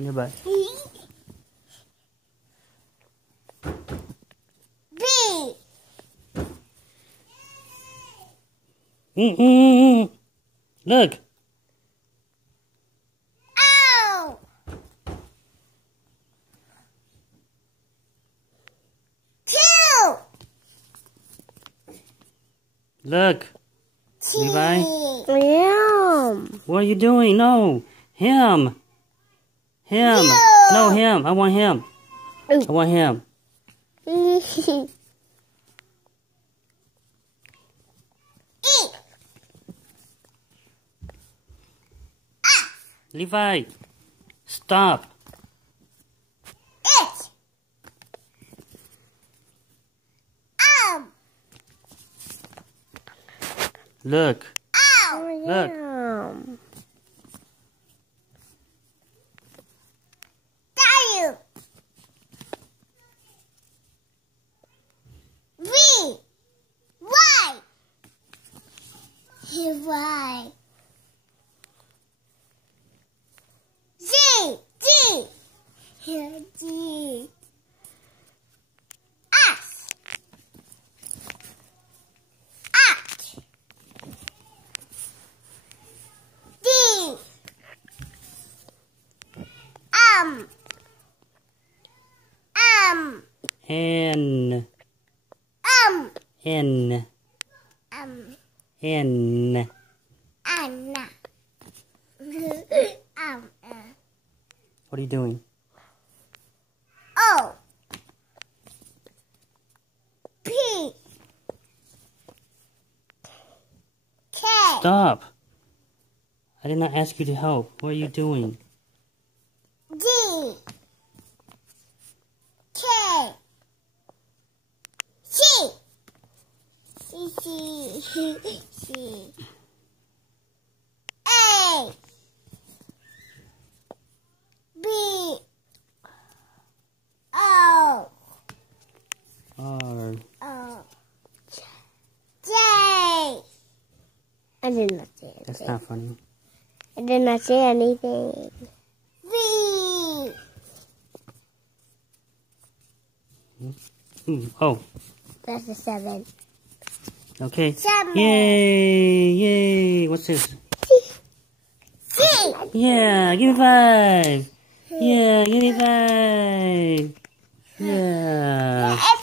On your butt. B. Look. O. Q. Look. T. Levi? Yum. What are you doing? No. Him. Him. You. No, him. I want him. Ooh. I want him. E. Levi. Stop. H. Look. O. Look. Yum. W. V. Y. Y. Z. G. G. S. H. D. M. N. M. N. M. N. Anna. What are you doing? O. P. K. Stop. I did not ask you to help. What are you doing? D. K. C. C. A. B. O. R. O. J. I did not say anything. That's not funny. I did not say anything. V. Oh. That's a 7. Okay. 7. Yay! Yay! What's this? C. Yeah! Give me 5! Yeah! Give me 5! Yeah! F.